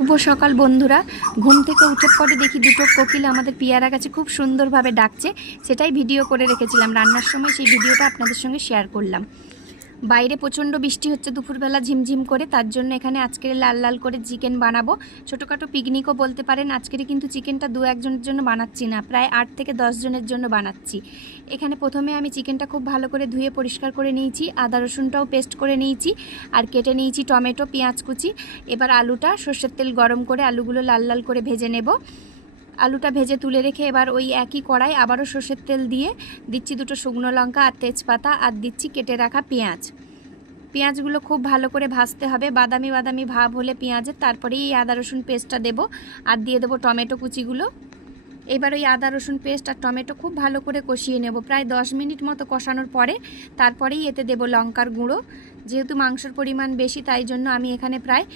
শুভ সকাল বন্ধুরা। ঘুম থেকে উঠে পরে দেখি দুটো কোকিল আমাদের পেয়ারা গাছে খুব সুন্দরভাবে ডাকছে। সেটাই ভিডিও করে রেখেছিলাম, রান্নার সময় সেই ভিডিওটা আপনাদের সঙ্গে শেয়ার করলাম। বাইরে প্রচণ্ড বৃষ্টি হচ্ছে দুপুরবেলা ঝিমঝিম করে, তার জন্য এখানে আজকের লাল লাল করে চিকেন বানাবো। ছোটোখাটো পিকনিকও বলতে পারেন। আজকের কিন্তু চিকেনটা দু একজনের জন্য বানাচ্ছি না, প্রায় 8 থেকে 10 জনের জন্য বানাচ্ছি। এখানে প্রথমে আমি চিকেনটা খুব ভালো করে ধুয়ে পরিষ্কার করে নিয়েছি, আদা রসুনটাও পেস্ট করে নিয়েছি, আর কেটে নিয়েছি টমেটো, পেঁয়াজ কুচি। এবার আলুটা সর্ষের তেল গরম করে আলুগুলো লাল লাল করে ভেজে নেব। আলুটা ভেজে তুলে রেখে এবার ওই একই কড়াই আবারও সর্ষের তেল দিয়ে দিচ্ছি দুটো শুকনো লঙ্কা আর তেজপাতা, আর দিচ্ছি কেটে রাখা পেঁয়াজ। পেঁয়াজগুলো খুব ভালো করে ভাজতে হবে, বাদামি বাদামি ভাব হলে পেঁয়াজের, তারপরেই এই আদা রসুন পেস্টটা দেবো, আর দিয়ে দেবো টমেটো কুচিগুলো। এবার ওই আদা রসুন পেস্ট আর টমেটো খুব ভালো করে কষিয়ে নেব, প্রায় 10 মিনিট মতো কষানোর পরে তারপরেই এতে দেব লঙ্কার গুঁড়ো। যেহেতু মাংসের পরিমাণ বেশি, তাই জন্য আমি এখানে প্রায়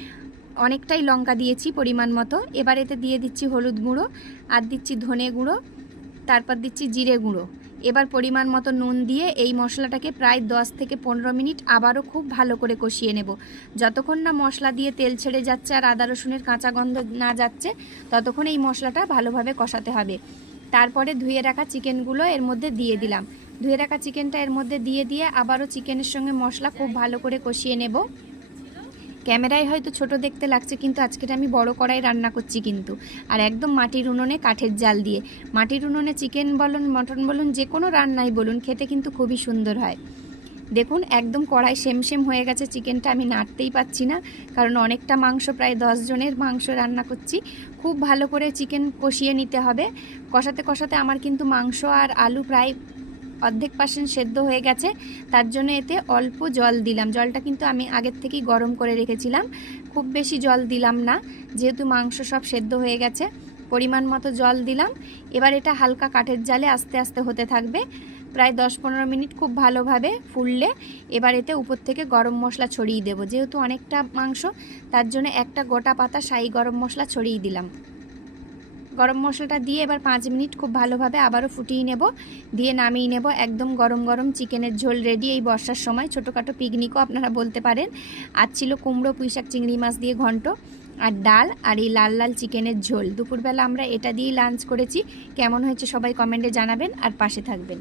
অনেকটাই লঙ্কা দিয়েছি পরিমাণ মতো। এবার এতে দিয়ে দিচ্ছি হলুদ গুঁড়ো, আর দিচ্ছি ধনে গুঁড়ো, তারপর দিচ্ছি জিরে গুঁড়ো। এবার পরিমাণ মতো নুন দিয়ে এই মশলাটাকে প্রায় 10 থেকে 15 মিনিট আবারও খুব ভালো করে কষিয়ে নেব। যতক্ষণ না মশলা দিয়ে তেল ছেড়ে যাচ্ছে আর আদা রসুনের কাঁচা গন্ধ না যাচ্ছে, ততক্ষণ এই মশলাটা ভালোভাবে কষাতে হবে। তারপরে ধুয়ে রাখা চিকেনগুলো এর মধ্যে দিয়ে দিলাম। ধুয়ে রাখা চিকেনটা এর মধ্যে দিয়ে আবারও চিকেনের সঙ্গে মশলা খুব ভালো করে কষিয়ে নেব। ক্যামেরায় হয়তো ছোট দেখতে লাগছে, কিন্তু আজকের আমি বড় কড়াই রান্না করছি কিন্তু, আর একদম মাটির উনুনে কাঠের জাল দিয়ে। মাটির উনুনে চিকেন বলুন, মটন বলুন, যে কোনো রান্নাই বলুন, খেতে কিন্তু খুবই সুন্দর হয়। দেখুন একদম কড়াই সেম হয়ে গেছে চিকেনটা, আমি নাড়তেই পাচ্ছি না, কারণ অনেকটা মাংস, প্রায় 10 জনের মাংস রান্না করছি। খুব ভালো করে চিকেন কষিয়ে নিতে হবে। কষাতে কষাতে আমার কিন্তু মাংস আর আলু প্রায় অর্ধেক পার্সেন্ট সেদ্ধ হয়ে গেছে, তার জন্য এতে অল্প জল দিলাম। জলটা কিন্তু আমি আগের থেকেই গরম করে রেখেছিলাম, খুব বেশি জল দিলাম না, যেহেতু মাংস সব সেদ্ধ হয়ে গেছে। পরিমাণ মতো জল দিলাম। এবার এটা হালকা কাঠের জালে আস্তে আস্তে হতে থাকবে, প্রায় 10-15 মিনিট খুব ভালোভাবে ফুললে এবার এতে উপর থেকে গরম মশলা ছড়িয়ে দেবো। যেহেতু অনেকটা মাংস, তার জন্য একটা গোটা পাতা শাহি গরম মশলা ছড়িয়ে দিলাম। গরম মশলাটা দিয়ে এবার 5 মিনিট খুব ভালোভাবে আবারও ফুটিয়ে নেব, দিয়ে নামিয়ে নেব। একদম গরম গরম চিকেনের ঝোল রেডি। এই বর্ষার সময় ছোটোখাটো পিকনিকও আপনারা বলতে পারেন। আর ছিল কুমড়ো পুঁইশাক চিংড়ি মাছ দিয়ে ঘন্ট, আর ডাল, আর এই লাল লাল চিকেনের ঝোল। দুপুরবেলা আমরা এটা দিয়েই লাঞ্চ করেছি। কেমন হয়েছে সবাই কমেন্টে জানাবেন, আর পাশে থাকবেন।